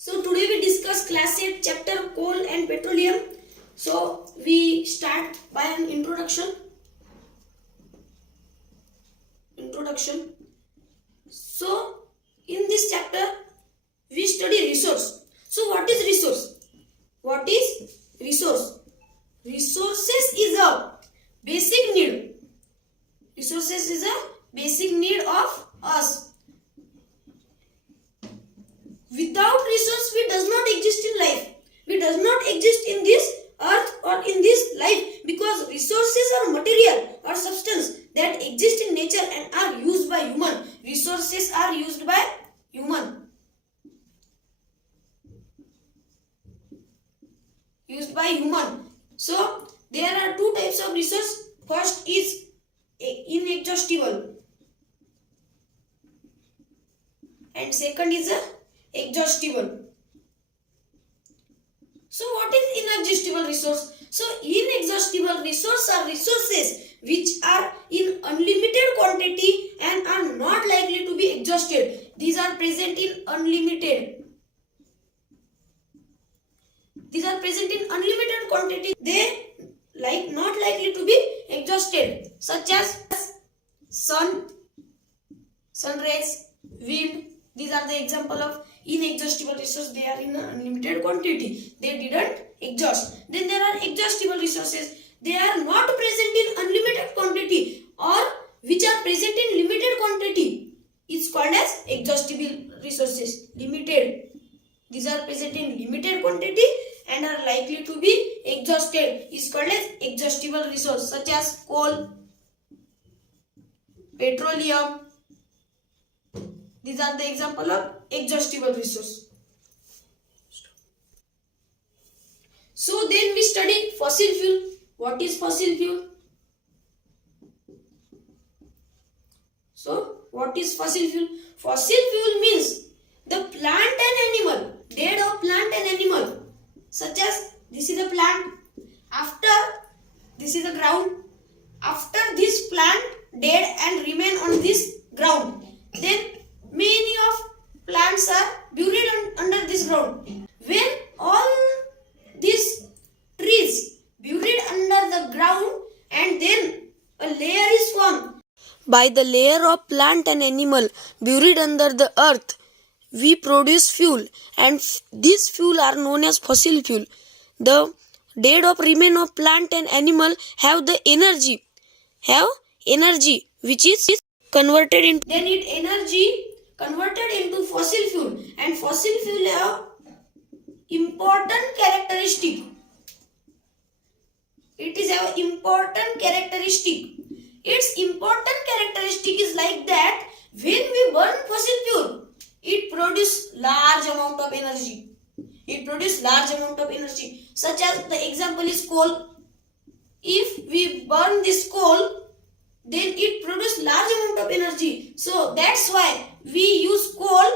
So today we discuss class 8 chapter coal and petroleum. So we start by an introduction. So in this chapter we study resource. So what is resource? What is resource? Resources is a basic need. Resources is a basic need of us. Without resource we does not exist in life. We does not exist in this earth or in this life because resources are material or substance that exist in nature and are used by human. Resources are used by human. So there are two types of resource. First is inexhaustible and second is exhaustible. So what is inexhaustible resource? So inexhaustible resources are resources which are in unlimited quantity and are not likely to be exhausted. These are present in unlimited quantity. They not likely to be exhausted, such as sun rays, wind. These are the example of inexhaustible resources. They are in unlimited quantity. They didn't exhaust. Then there are exhaustible resources. They are not present in unlimited quantity or which are present in limited quantity. It's called as exhaustible resources. Limited. These are present in limited quantity and are likely to be exhausted. Is called as exhaustible resource, such as coal, petroleum. These are the example of exhaustible resource. So then we study fossil fuel. What is fossil fuel? So what is fossil fuel? Fossil fuel means the plant and animal, dead of plant and animal, such as this is a plant, after this is a ground, after this plant dead and remain on this ground, then many of plants are buried under this ground. When all these trees buried under the ground and then a layer is formed by the layer of plant and animal buried under the earth, we produce fuel, and this fuel are known as fossil fuel. The dead of remain of plant and animal have the energy which is converted into fossil fuel, and fossil fuel have important characteristic. Its important characteristic is like that when we burn fossil fuel, it produces large amount of energy. Such as the example is coal. If we burn this coal, then it produces large amount of energy. So that's why we use coal